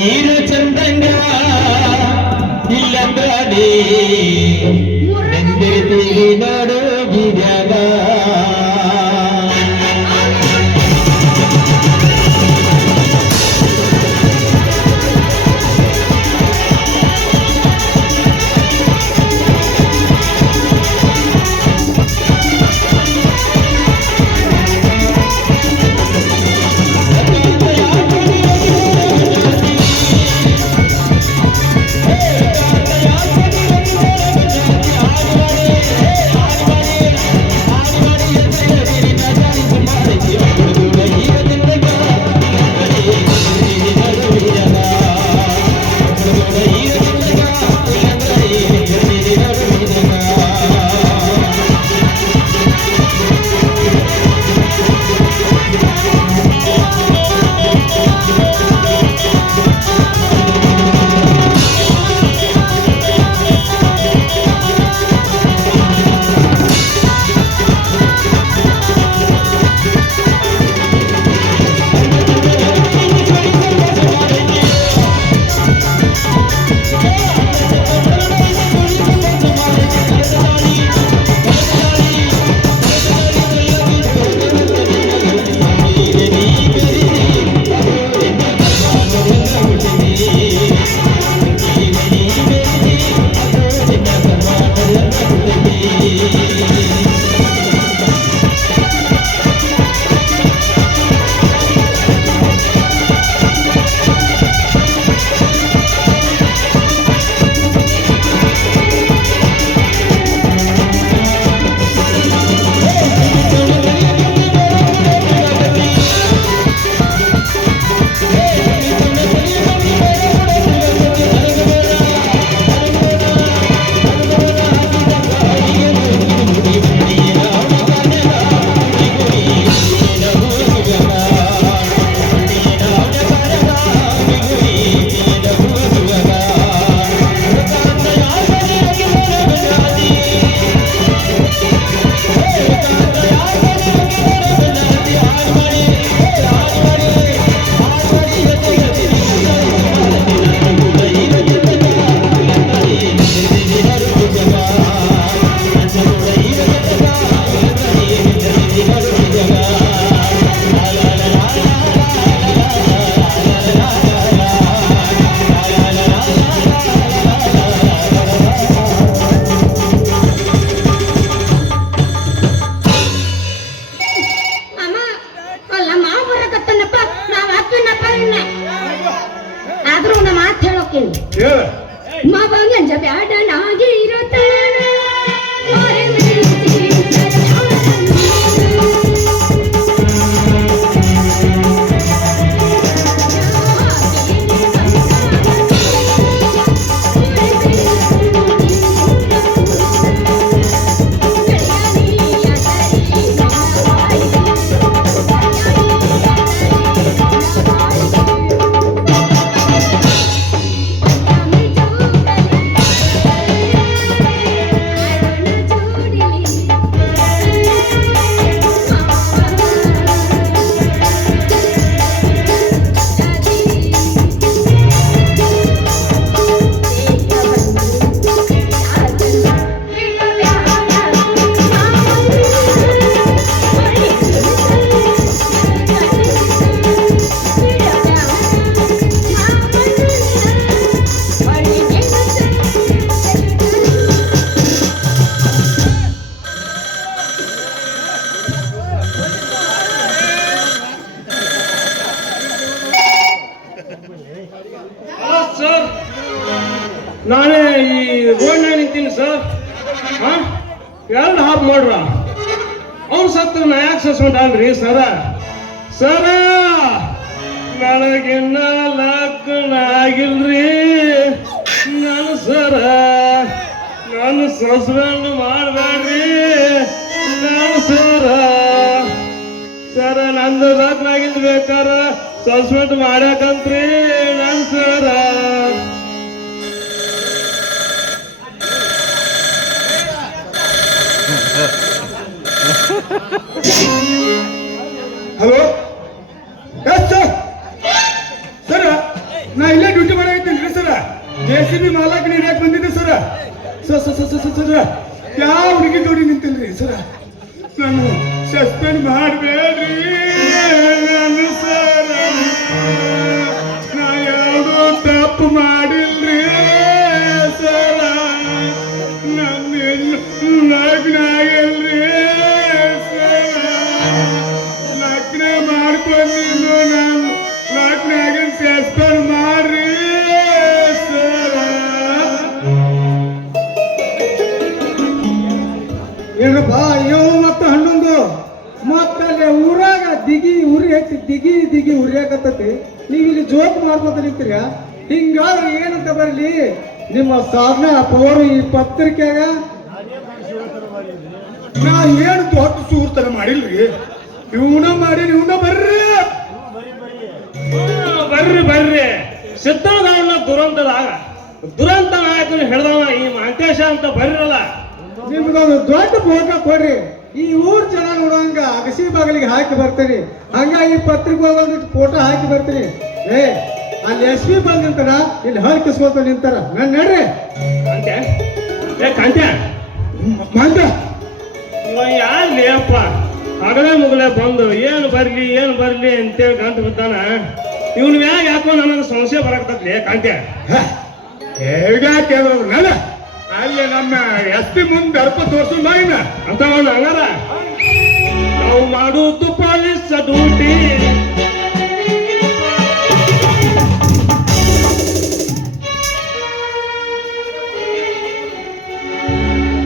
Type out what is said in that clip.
Hero ಚಂದಂಗ ಇಲ್ಲಂದ್ರಾಡಿ ಎಂದಿರ್ತೀವಿ ನೋಡು ಗಿರ್ಯಾಗ ನಾನೇ ಈ ರೋಡ್ನಾಗ ನಿಂತೀನಿ ಸರ್. ಎರಡು ಹಾಪ್ ಮಾಡ್ರ ಅವ್ನು ಸತ್ತು ನಾ ಯಾಕೆ ಸಸ್ಕೊಂಡ್ರಿ ಸರ? ಸರ ನನಗಿನ್ನ ಲಗ್ನ ಆಗಿಲ್ರಿ. ನಾನು ಸರ ನಾನು ಸಸ್ಪೆಂಡ್ ಮಾಡಬೇಡ್ರಿ. ನಾನು ಸರ ನಂದು ಲಗ್ನ ಆಗಿದ್ ಬೇಕಾರ ಸಸ್ಪೆಂಡ್ ಮಾಡ್ಯಾಕಂತ್ರಿ. ನಾನು ಸರ ಹಲೋ, ಸರ್ ನಾ ಇಲ್ಲೇ ಡ್ಯೂಟಿ ಮಾಡಾಕತ್ತೀನಿ ಸರ JCB ಮಾಲಕ್ ನೀನ್ ಯಾಕೆ ಬಂದಿದ್ದೆ ಸರ ಸರ ಯಾವ ಹುಡುಗಿ ಜೋಡಿ ನಿಂತಿಲ್ರಿ ಸರ ನಾನು ಸಸ್ಪೆಂಡ್ ಮಾಡಬೇಡ್ರಿ ನಾನು ಸರ ನಾ ಯಾವುದೋ ತಪ್ಪು ಮಾಡಿಲ್ರಿ ಸರ ನನ್ನ ಲಗ್ನ ಆಗಿಲ್ರಿ ಸರ ಲಗ್ನ ಮಾಡ್ಕೊಂಡಿದ್ದು ನಾನು ಲಗ್ನ ಆಗಿ ಸಸ್ಪೆಂಡ್ ಮಾಡ್ರಿ ಸರ ಏನಪ್ಪ ಏಳು ಮತ್ತು ಹನ್ನೊಂದು ಮತ್ತಲ್ಲಿ ಊರಾಗ ದಿಗಿ ಉರಿ ಹಚ್ಚಿ ದಿಗಿ ಉರಿಯಾಕತ್ತತಿ ನೀವು ಇಲ್ಲಿ ಜೋಕ್ ಮಾಡ್ಕೊತ ನಿಂತೀರ ಹಿಂಗಾದ್ರೆ ಏನಂತ ಬರಲಿ ನಿಮ್ಮ ಸಾಧನ ಪವರು ಈ ಪತ್ರಿಕೆಗ ನಾ ಏನು ದೊಡ್ಡ ಸುಹೃತನ ಮಾಡಿಲ್ರಿ ಇವನ ಮಾಡಿ ಇವನ ಬರ್ರಿ ಬರ್ರಿ ಸಿದ್ದರಾಮಯ್ಯ ದುರಂತ ನಾಯಕನು ಹೇಳ್ದವ ಈ ಮಾಂತೇಶ ಅಂತ ಬರ್ರಲ್ಲ. ನಿಮ್ಗೊಂದು ದೊಡ್ಡ ಫೋಟೋ ಕೊಡ್ರಿ ಈ ಊರ್ ಜನ ನೋಡುವಂಗ ಅಗಸಿ ಬಾಗಿಲಿಗೆ ಹಾಕಿ ಬರ್ತೀರಿ ಹಂಗ ಈ ಪತ್ರಿಕೆ ಒಂದಿಟ್ಟು ಫೋಟೋ ಹಾಕಿ ಬರ್ತೀರಿ ಅಲ್ಲಿ SP ಬಂದ್ ನಿಂತಾರ ಇಲ್ಲಿ ಹರ್ಕಿಸ್ಕೊತ ನಿಂತಾರ ನಾನು ನಡ್ರಿ ಕಾಂತ್ಯ ಕಾಂತ್ಯ ಮಂದ ಇವ ಯಾರ್ಲಿ ಅಪ್ಪ ಹಗಲೇ ಮುಗಲೇ ಬಂದು ಏನು ಬರ್ಲಿ ಅಂತೇಳಿ ಗಂಟ ಬಿದ್ದಾನ ಇವನ್ ಮ್ಯಾಗ ಯಾಕೋ ನನಗೆ ಸಂಶಯ ಬರಕತ್ತೈತ್ಲಿ ಕಾಂತ್ಯ. ಹೇಗ ಕೇಳೋಲ್ಲ ಅಲ್ಲಿ ನಮ್ಮ SP ಮುಂದೆ ದರ್ಪ ತೋರ್ಸು ನಾಯಿನ ಅಂತ ಒಂದು ಹಂಗಾರ ನಾವು ಮಾಡುವುದು ಪೊಲೀಸ್ ಡ್ಯೂಟಿ